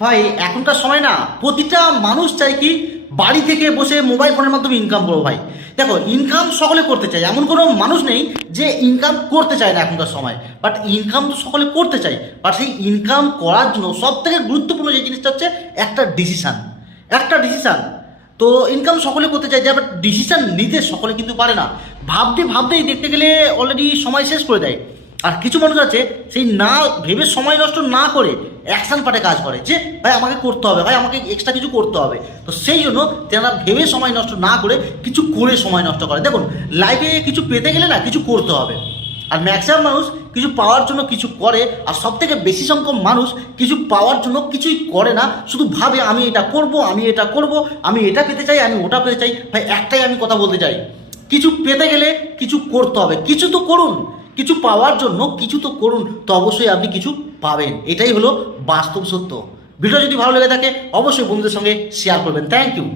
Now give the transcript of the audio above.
ভাই এখনকার সময় না প্রতিটা মানুষ চাই কি বাড়ি থেকে বসে মোবাইল ফোনের মাধ্যমে ইনকাম করবো। ভাই দেখো, ইনকাম সকলে করতে চায়, এমন কোনো মানুষ নেই যে ইনকাম করতে চায় না এখনকার সময়। বাট ইনকাম তো সকলে করতে চায়, বাট সেই ইনকাম করার জন্য সব থেকে গুরুত্বপূর্ণ যে জিনিসটা হচ্ছে একটা ডিসিশান। তো ইনকাম সকলে করতে চায়, যে বাট ডিসিশান নিতে সকলে কিন্তু পারে না। ভাবতেই দেখতে গেলে অলরেডি সময় শেষ করে দেয়। আর কিছু মানুষ আছে সেই না ভেবে সময় নষ্ট না করে অ্যাকশন পার্টে কাজ করে, যে ভাই আমাকে করতে হবে, ভাই আমাকে এক্সট্রা কিছু করতে হবে। তো সেই জন্য তেনারা ভেবে সময় নষ্ট না করে কিছু করে সময় নষ্ট করে। দেখুন, লাইফে কিছু পেতে গেলে না কিছু করতে হবে। আর ম্যাক্সিমাম মানুষ কিছু পাওয়ার জন্য কিছু করে, আর সব থেকে বেশি সংখ্যক মানুষ কিছু পাওয়ার জন্য কিছুই করে না, শুধু ভাবে আমি এটা করব, আমি এটা করব, আমি এটা পেতে চাই, আমি ওটা পেতে চাই। ভাই একটাই আমি কথা বলতে চাই, কিছু পেতে গেলে কিছু করতে হবে, কিছু তো করুন। কিছু পাওয়ার জন্য কিছু তো করুন, তো অবশ্যই আপনি কিছু পাবেন। এটাই হলো বাস্তব সত্য। ভিডিও যদি ভালো লেগে থাকে অবশ্যই বন্ধুদের সঙ্গে শেয়ার করবেন। Thank you.